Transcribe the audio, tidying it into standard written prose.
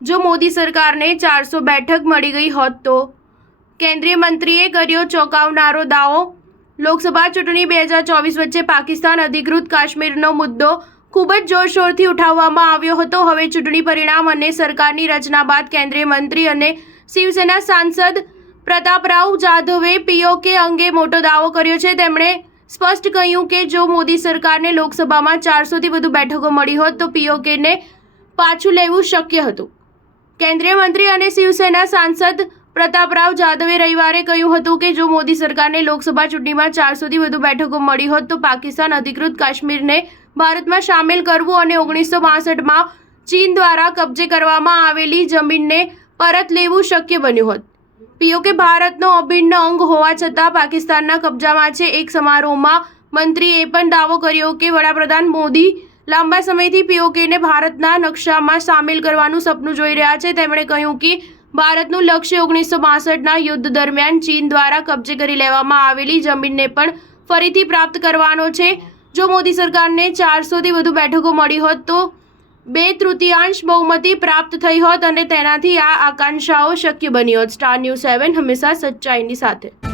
જો મોદી સરકારને 400 બેઠક મળી ગઈ હોત તો કેન્દ્રીય મંત્રીએ કર્યો ચોંકાવનારો દાવો। લોકસભા ચૂંટણી 2024 વચ્ચે પાકિસ્તાન અધિકૃત કાશ્મીરનો મુદ્દો ખૂબ જ જોરશોરથી ઉઠાવવામાં આવ્યો હતો। હવે ચૂંટણી પરિણામ અને સરકારની રચના બાદ કેન્દ્રીય મંત્રી અને શિવસેના સાંસદ પ્રતાપરાવ જાધવે પીઓકે અંગે મોટો દાવો કર્યો છે। તેમણે સ્પષ્ટ કહ્યું કે જો મોદી સરકારને લોકસભામાં 400થી વધુ બેઠકો મળી હોત તો પીઓકેને પાછું લેવું શક્ય હતું। કેન્દ્રીય મંત્રી અને શિવસેના સાંસદ પ્રતાપરાવ જાધવે રવિવારે કહ્યું હતું કે જો મોદી સરકારને લોકસભા ચૂંટણીમાં 400થી વધુ બેઠકો મળી હોત તો પાકિસ્તાન અધિકૃત કાશ્મીરને ભારતમાં સામેલ કરવું અને 1962માં ચીન દ્વારા કબજે કરવામાં આવેલી જમીનને પરત લેવું શક્ય બન્યું હોત। પીઓકે ભારતનો અભિન્ન અંગ હોવા છતાં પાકિસ્તાનના કબજામાં છે। એક સમારોહમાં મંત્રીએ પણ દાવો કર્યો કે વડાપ્રધાન મોદી લાંબા સમયથી પીઓકેને ભારતના નકશામાં સામેલ કરવાનું સપનું જોઈ રહ્યા છે। તેમણે કહ્યું કે ભારતનું લક્ષ્ય 1962ના યુદ્ધ દરમિયાન ચીન દ્વારા કબજે કરી લેવામાં આવેલી જમીનને પણ ફરીથી પ્રાપ્ત કરવાનો છે। જો મોદી સરકારને 400થી વધુ બેઠકો મળી હોત તો 2/3 બહુમતી પ્રાપ્ત થઈ હોત અને તેનાથી આ આકાંક્ષાઓ શક્ય બની હોત। સ્ટાર ન્યૂઝ 7 હંમેશા સચ્ચાઈની સાથે।